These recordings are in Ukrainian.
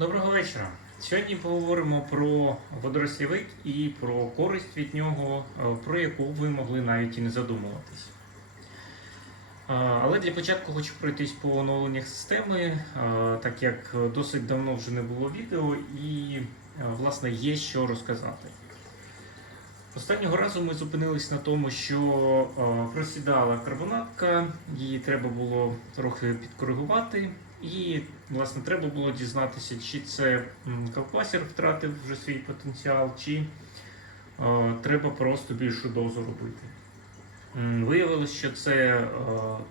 Доброго вечора. Сьогодні поговоримо про водорослівик і про користь від нього, е, про яку ви могли навіть і не задумуватись. Е, Але для початку хочу пройтись по оновленнях системи, е, так як досить давно вже не було відео і, власне, є що розказати. Останнього разу ми зупинились на тому, що просідала карбонатка, її треба було трохи підкоригувати, і власне треба було дізнатися, чи це м, втратив вже свій потенціал, чи е, треба просто більшу дозу робити. Виявилось, що це е,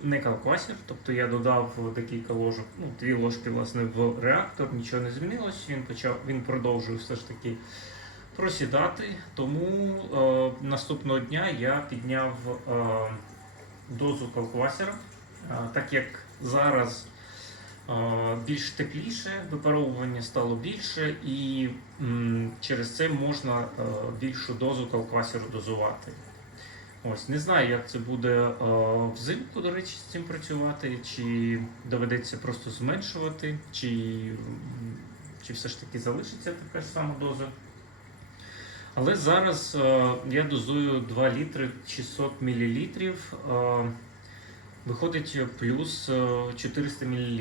не калквасер, тобто я додав декілька ложок, ну, дві ложки власне, в реактор, нічого не змінилось, він почав, він продовжує все ж таки просідати. Тому е, наступного дня я підняв е, дозу калквасера, е, так як зараз більш тепліше, випаровування стало більше, і через це можна е, більшу дозу калквасеру дозувати. Ось не знаю, як це буде е, взимку, до речі, з цим працювати, чи доведеться просто зменшувати, чи, чи все ж таки залишиться така ж сама доза. Але зараз е, я дозую 2 літри 600 мл. Е, виходить плюс е, 400 мл.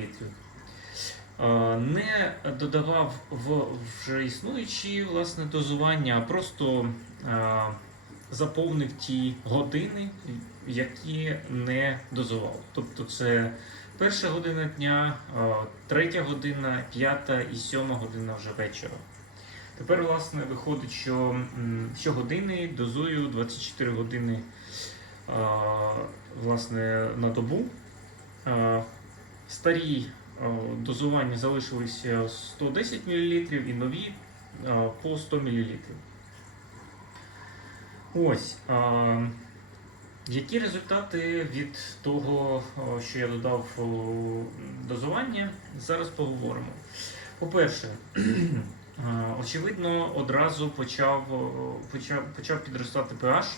Е, не додавав в вже існуючі власне дозування, а просто е, заповнив ті години, які не дозував. Тобто це перша година дня, е, третя година, п'ята і сьома година вже вечора. Тепер, власне, виходить, що щогодини дозую 24 години власне, на добу. Старі дозування залишилися 110 мл і нові по 100 мл. Ось. Які результати від того, що я додав дозування, зараз поговоримо. По-перше, Е, Очевидно, одразу почав, е, почав, почав підростати pH.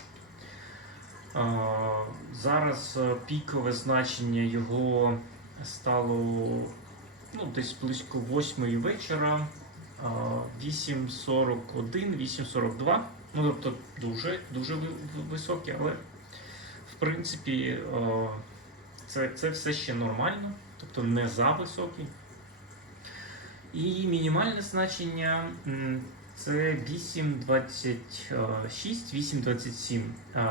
Е, Зараз е, пікове значення його стало ну, десь близько 8 вечора. е, 8.41, 8.42. Ну, тобто дуже, дуже ви- ви- високі, але в принципі це, це все ще нормально, тобто не за високий. І мінімальне значення це 8,26, 8,27.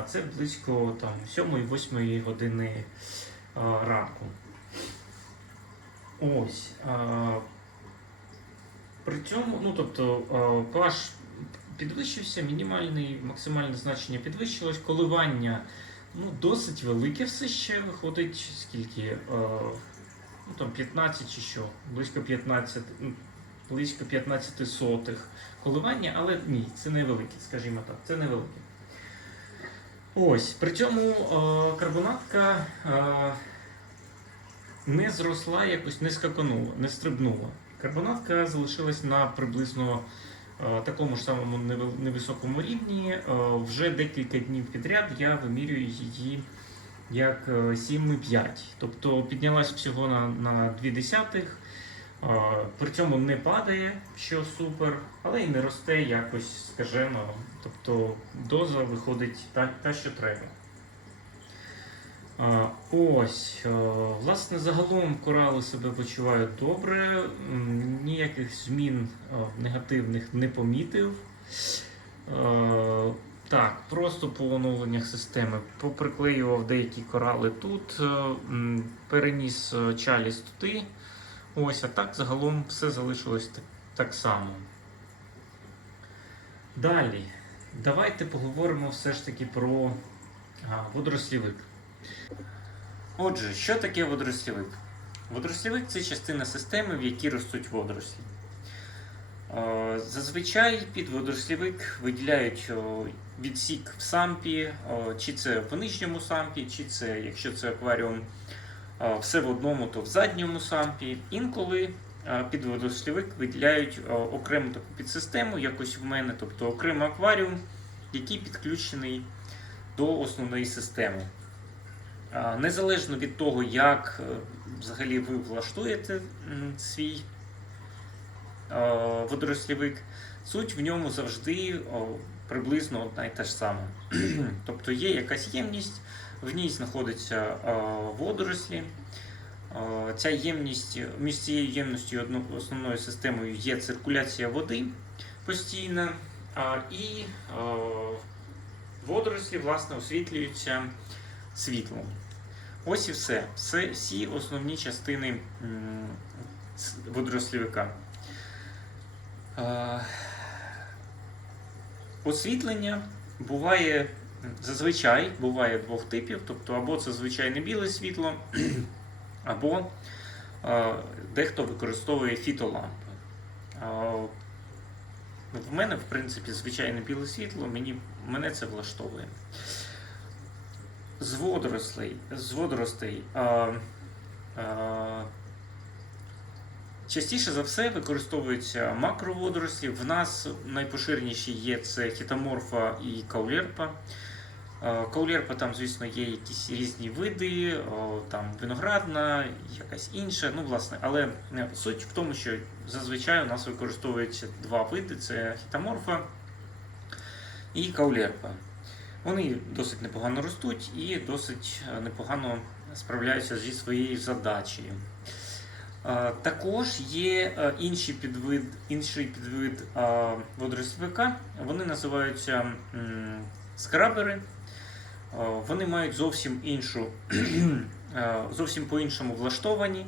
Це близько там 7-8 години ранку. Ось. а, При цьому, ну тобто, pH підвищився, мінімальне, максимальне значення підвищилось, коливання ну, досить велике все ще виходить, скільки. ну, там 15 чи що, близько 15, ну, близько 15 сотих коливання, але ні, це невелике, скажімо так, це невелике. Ось, при цьому карбонатка не зросла якось, не скаканула, не стрибнула. Карбонатка залишилась на приблизно е, такому ж самому невисокому рівні. Е, вже декілька днів підряд я вимірюю її як е, 7,5. Тобто піднялась всього на, на 2 десятих. Е, При цьому не падає, що супер, але й не росте якось скажено. Тобто доза виходить та, та що треба. Ось, е, власне, загалом корали себе почувають добре, ніяких змін е, негативних не помітив. Е, Так, просто по оновленнях системи поприклеював деякі корали тут, переніс чаліс туди. Ось, а так загалом все залишилось так, так само. Далі, давайте поговоримо все ж таки про водорослівик. Отже, що таке водорослівик? Водорослівик це частина системи, в якій ростуть водорослі. Е, Зазвичай під водорослівик виділяють відсік в сампі, чи це в нижньому сампі, чи це, якщо це акваріум, е, все в одному, то в задньому сампі. Інколи е, під водорослівик виділяють окрему таку підсистему, якось в мене, тобто окремий акваріум, який підключений до основної системи. Е, Незалежно від того, як е, взагалі ви влаштуєте свій водорослівик, суть в ньому завжди приблизно одна і та ж сама. тобто є якась ємність, в ній знаходяться е, водорослі. Е, Ця ємність, між цією ємністю основною системою є циркуляція води постійна, і е, водорослі власне освітлюються світлом. Ось і все. Все всі основні частини водорослівика. Освітлення буває зазвичай буває двох типів, тобто або це звичайне біле світло, або дехто використовує фітолампи. В мене, в принципі, звичайне біле світло, мені, мене це влаштовує. З водорослей, з водоростей е, е, частіше за все використовуються макроводорослі. В нас найпоширеніші є це хітоморфа і каулерпа. Каулерпа там, звісно, є якісь різні види, там виноградна, якась інша. Ну, власне, але е, суть в тому, що зазвичай у нас використовуються два види: це хітоморфа і каулерпа. Вони досить непогано ростуть і досить е, непогано справляються зі своєю задачею. Е, Також є е, інший підвид, інший підвид е. Вони називаються скрабери. Вони мають зовсім іншу, зовсім по-іншому влаштовані.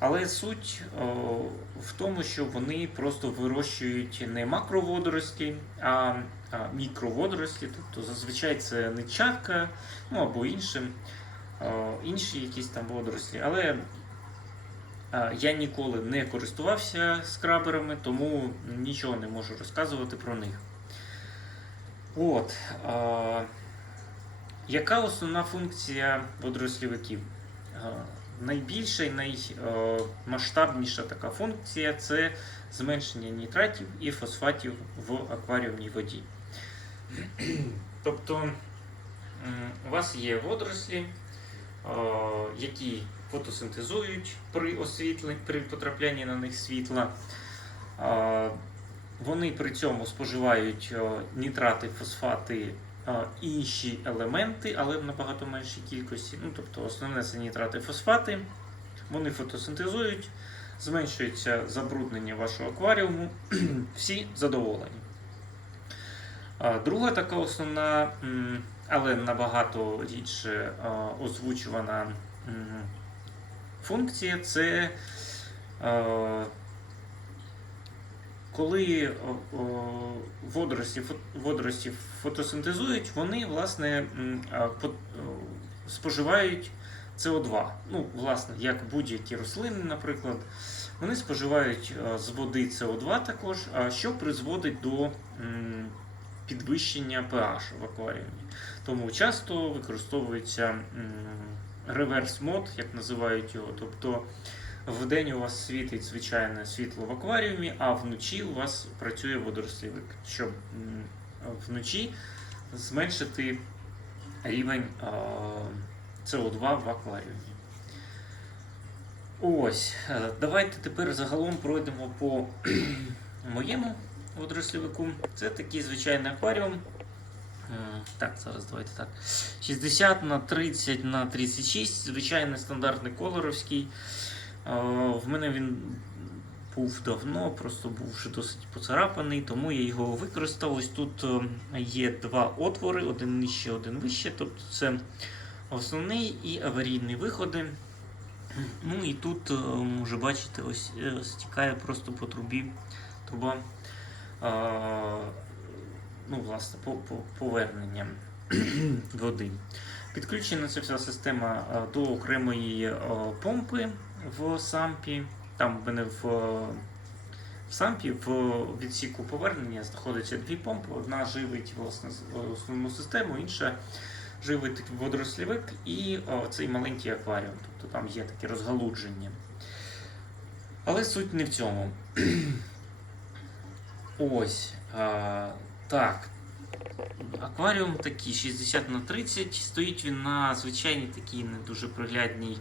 Але суть е, в тому, що вони просто вирощують не макроводорості, а а мікроводорослі. Тобто зазвичай це нечатка, ну або інші, е, інші якісь там водорослі. Але е, я ніколи не користувався скраберами, тому нічого не можу розказувати про них. От. е, Яка основна функція водорослівиків? Найбільша і наймасштабніша така функція це зменшення нітратів і фосфатів в акваріумній воді. Тобто у вас є водорослі, які фотосинтезують при освітленні, при потраплянні на них світла. Вони при цьому споживають нітрати, фосфати, інші елементи, але в набагато меншій кількості. Ну, тобто основне це нітрати, фосфати. Вони фотосинтезують, зменшується забруднення вашого акваріуму. Всі задоволені. Друга така основна, але набагато рідше озвучувана функція це коли водорості, водорості фотосинтезують, вони власне споживають СО2. Ну, власне, як будь-які рослини, наприклад, вони споживають з води СО2 також, що призводить до підвищення pH в акваріумі. Тому часто використовується реверс мод, як називають його. Тобто в день у вас світить звичайне світло в акваріумі, а вночі у вас працює водорослівик, щоб вночі зменшити рівень е, СО2 в акваріумі. Ось, е, давайте тепер загалом пройдемо по моєму водорослівику. Це такий звичайний акваріум. Так, зараз давайте так. 60 на 30 на 36, звичайний стандартний колоровський. В мене він був давно, просто був вже досить поцарапаний, тому я його використав. Ось тут е, є два отвори, один нижче, один вище. Тобто це основний і аварійний виходи. Ну і тут, е, може бачите, ось е, стікає просто по трубі труба. Ну, власне, по, по повернення води. Підключена ця вся система до окремої помпи в сампі. Там в мене в, в сампі в відсіку повернення знаходяться дві помпи. Одна живить власне основну систему, інша живить водорослівик і о, цей маленький акваріум. Тобто там є таке розгалудження. Але суть не в цьому. Ось. А, так. Акваріум такий 60 на 30. Стоїть він на звичайній такій не дуже приглядній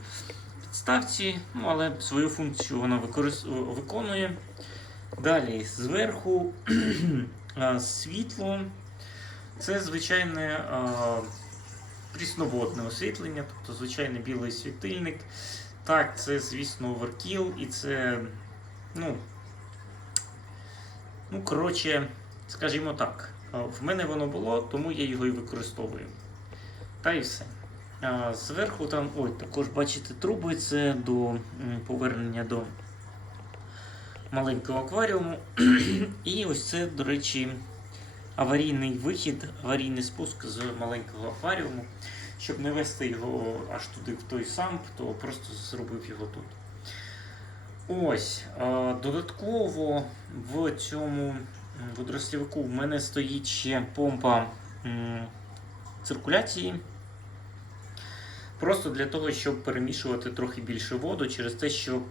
підставці, ну, але свою функцію вона використ... виконує. Далі зверху світло. Це звичайне прісноводне освітлення, тобто звичайний білий світильник. Так, це, звісно, оверкіл, і це, ну, ну, коротше, скажімо так, в мене воно було, тому я його і використовую. Та і все. Зверху там, ой, також бачите, труби це до повернення до маленького акваріуму. І ось це, до речі, аварійний вихід, аварійний спуск з маленького акваріуму. Щоб не вести його аж туди в той самп, то просто зробив його тут. Ось. Додатково в цьому м, водорослівику в мене стоїть ще помпа циркуляції. Просто для того, щоб перемішувати трохи більше воду, через те, що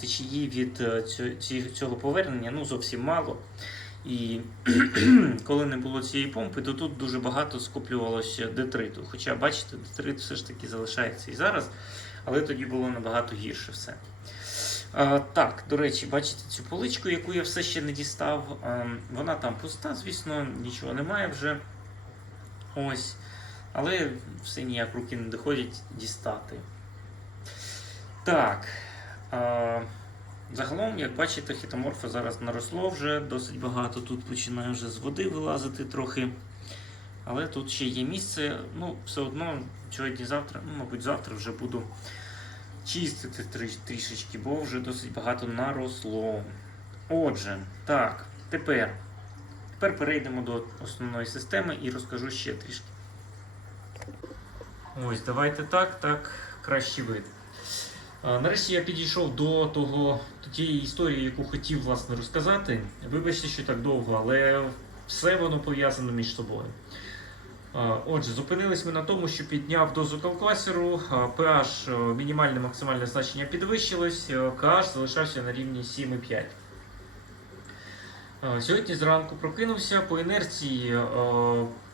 течії від е, цього повернення ну, зовсім мало. І коли не було цієї помпи, то тут дуже багато скоплювалося детриту. Хоча, бачите, детрит все ж таки залишається і зараз, але тоді було набагато гірше все. А, так, до речі, бачите цю поличку, яку я все ще не дістав. А, вона там пуста, звісно, нічого немає вже. Ось. Але все ніяк руки не доходять дістати. Так. А, загалом, як бачите, хітоморфа зараз наросло вже досить багато. Тут починає вже з води вилазити трохи. Але тут ще є місце. Ну, все одно, сьогодні-завтра, ну, мабуть, завтра вже буду чистити трішечки, бо вже досить багато наросло. Отже, так, тепер. Тепер перейдемо до основної системи і розкажу ще трішки. Ось, давайте так, так, кращий вид. Нарешті я підійшов до того, тієї історії, яку хотів власне розказати. Вибачте, що так довго, але все воно пов'язано між собою. Отже, зупинились ми на тому, що підняв дозу калквасеру, pH е, мінімальне максимальне значення підвищилось, е, KH залишався на рівні 7,5. Е, Сьогодні зранку прокинувся по інерції, е,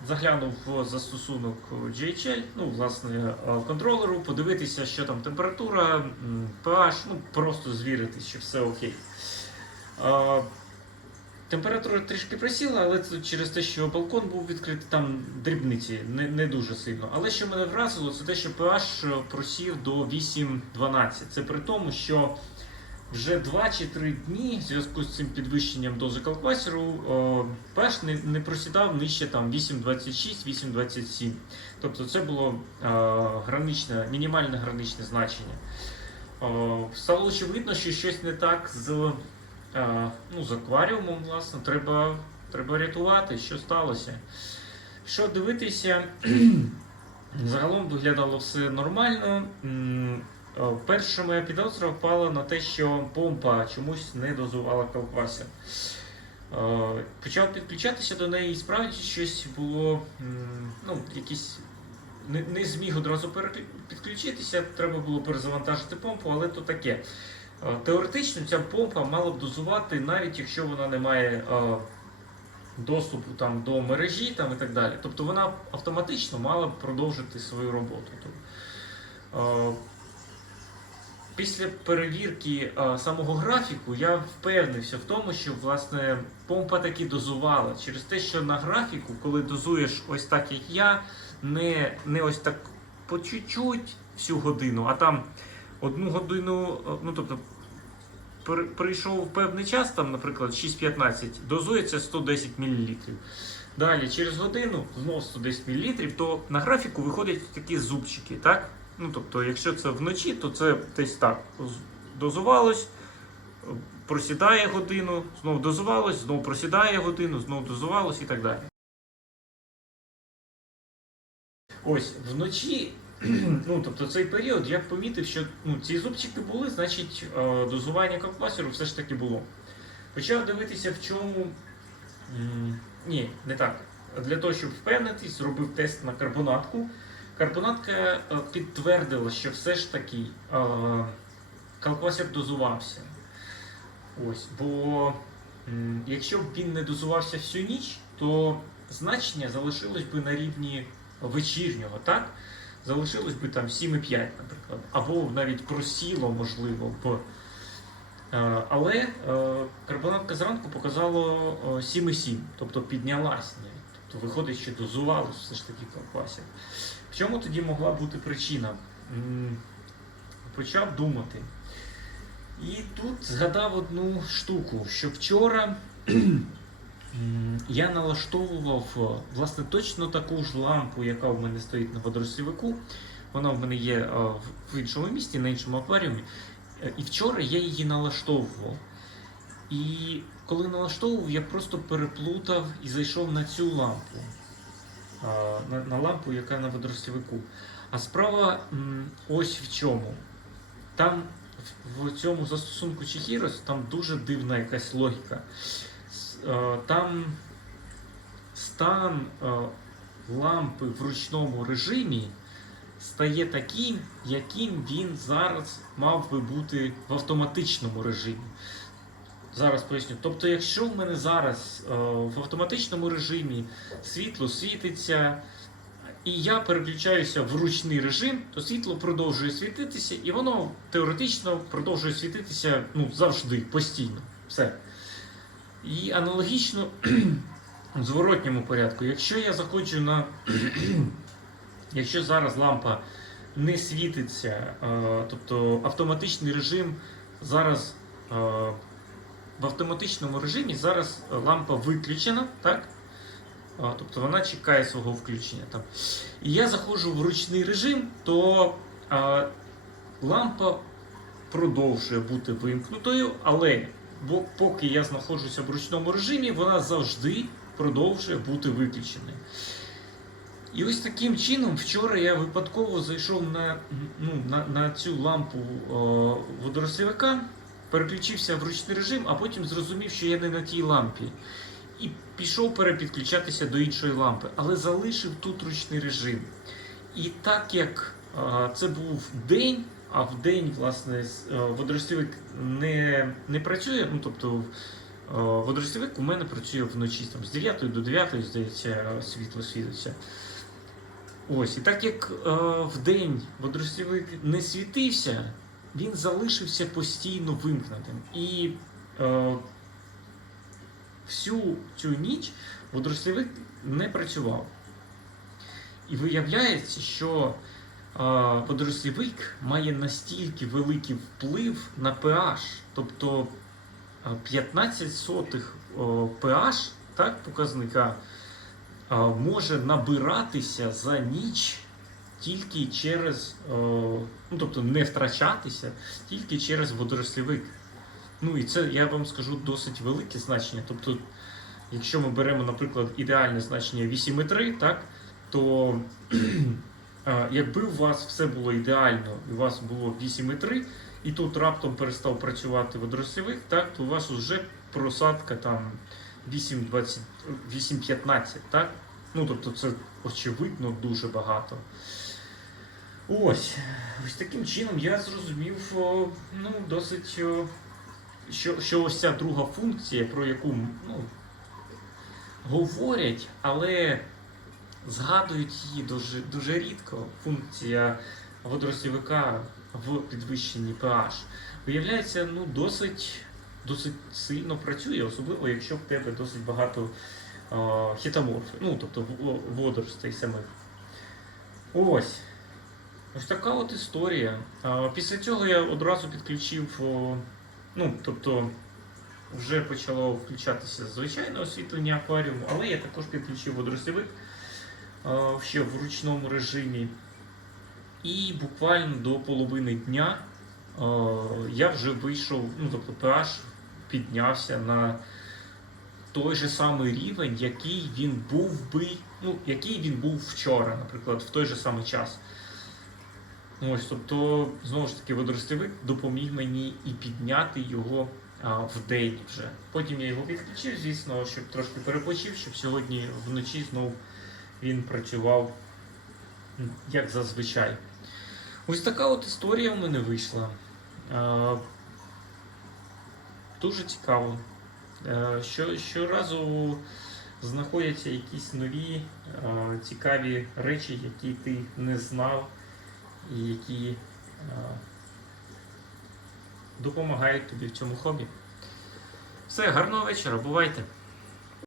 заглянув в застосунок GHL, ну, власне, е, контролеру, подивитися, що там температура, pH, ну, просто звірити, що все окей. Температура трішки присіла, але це через те, що балкон був відкритий, там дрібниці не, не дуже сильно. Але що мене вразило, це те, що pH просів до 8-12. Це при тому, що вже 2 чи 3 дні в зв'язку з цим підвищенням дози калквасеру о, pH не, не просідав нижче там 8,26, 8,27. Тобто це було е, граничне, мінімальне граничне значення. О, стало очевидно, що щось не так з, е, ну, з акваріумом, власне, треба, треба рятувати, що сталося. Що дивитися, загалом виглядало все нормально. Е, Перша моя підозра впала на те, що помпа чомусь не дозувала калквасер. Е, Почав підключатися до неї, і справді щось було, ну, якісь не, не зміг одразу підключитися, треба було перезавантажити помпу, але то таке. Е, Теоретично ця помпа мала б дозувати, навіть якщо вона не має е, доступу там, до мережі там, і так далі. Тобто вона автоматично мала б продовжити свою роботу. Тобто, Після перевірки е, самого графіку я впевнився в тому, що власне помпа таки дозувала через те, що на графіку, коли дозуєш ось так, як я, не, не ось так по чуть-чуть всю годину, а там одну годину, е, ну тобто прийшов певний час, там, наприклад, 6.15, дозується 110 мл. Далі, через годину знову 110 мл, то на графіку виходять такі зубчики, так? Ну, тобто, якщо це вночі, то це десь так. Дозувалось, просідає годину, знову дозувалось, знову просідає годину, знову дозувалось і так далі. Ось вночі, ну тобто цей період я помітив, що ну, ці зубчики були, значить е, дозування калквасеру все ж таки було. Почав дивитися, в чому. Ні, не так. Для того, щоб впевнитись, зробив тест на карбонатку. Карбонатка е, підтвердила, що все ж таки е, калквасер дозувався. Ось, бо якщо б він не дозувався всю ніч, то значення залишилось би на рівні вечірнього, так? Залишилось би там 7,5, наприклад. Або навіть просіло, можливо, б. Е, Але карбонатка зранку показало е, 7,7, тобто піднялась навіть. Тобто виходить, що дозувалось все ж таки квасів. В чому тоді могла бути причина? Почав думати. І тут згадав одну штуку, що вчора я налаштовував е, власне точно таку ж лампу, яка в мене стоїть на водорослівику. Вона в мене є е, в- в іншому місті, на іншому акваріумі. Е, І вчора я її налаштовував. І коли налаштовував, я просто переплутав і зайшов на цю лампу. На, лампу, яка на водорослівику. А справа ось в чому. Там в- цьому застосунку Chihirос там дуже дивна якась логіка. Там стан лампи в ручному режимі стає таким, яким він зараз мав би бути в автоматичному режимі. Зараз поясню. Тобто, якщо в мене зараз е, в автоматичному режимі світло світиться, і я переключаюся в ручний режим, то світло продовжує світитися, і воно теоретично продовжує світитися ну, завжди, постійно. Все. І аналогічно в зворотньому порядку, якщо я заходжу на. якщо зараз лампа не світиться, е, тобто автоматичний режим зараз. Е, в автоматичному режимі зараз лампа виключена, так? Тобто вона чекає свого включення. Там. І я заходжу в ручний режим, то а, лампа продовжує бути вимкнутою, але бо, поки я знаходжуся в ручному режимі, вона завжди продовжує бути виключеною. І ось таким чином вчора я випадково зайшов на, ну, на, на цю лампу о, водорослівика, переключився в ручний режим, а потім зрозумів, що я не на тій лампі. І пішов перепідключатися до іншої лампи, але залишив тут ручний режим. І так як а, це був день, а в день, власне, е, не, не працює, ну тобто е, водорослівик у мене працює вночі там, з 9 до 9, здається, світло світиться. Ось, і так як е, в день водорослівик не світився, він залишився постійно вимкнутим. І е, всю цю ніч водорослівик не працював. І виявляється, що е, водорослівик має настільки великий вплив на pH, тобто е, 15 сотих pH, так, показника, е, може набиратися за ніч тільки через, е, ну тобто не втрачатися, тільки через водорослівик. Ну і це я вам скажу досить велике значення. Тобто, якщо ми беремо, наприклад, ідеальне значення 8,3, так, то е, якби у вас все було ідеально, і у вас було 8,3, і тут раптом перестав працювати водорослівик, так, то у вас вже просадка там 8,20 8,15, так? Ну, тобто це очевидно дуже багато. Ось, ось таким чином я зрозумів ну, досить, що, що ось ця друга функція, про яку ну, говорять, але згадують її дуже, дуже рідко. Функція водорослівика в підвищенні pH. Виявляється, ну, досить, досить сильно працює, особливо якщо в тебе досить багато о, хітоморфів, ну, тобто водоростей самих. Ось. Ось така от історія. Після цього я одразу підключив, ну, тобто вже почало включатися звичайне освітлення акваріуму, але я також підключив водорослівик а, ще в ручному режимі. І буквально до половини дня я вже вийшов, ну тобто pH піднявся на той же самий рівень, який він був би, ну, який він був вчора, наприклад, в той же самий час. Ось, тобто, знову ж таки, водорослівик допоміг мені і підняти його а, в день вже. Потім я його відключив, звісно, щоб трошки перепочив, щоб сьогодні вночі знов він працював як зазвичай. Ось така от історія в мене вийшла. А, дуже цікаво. Е, Що, щоразу знаходяться якісь нові е, цікаві речі, які ти не знав, які е, допомагають тобі в цьому хобі. Все, гарного вечора, бувайте!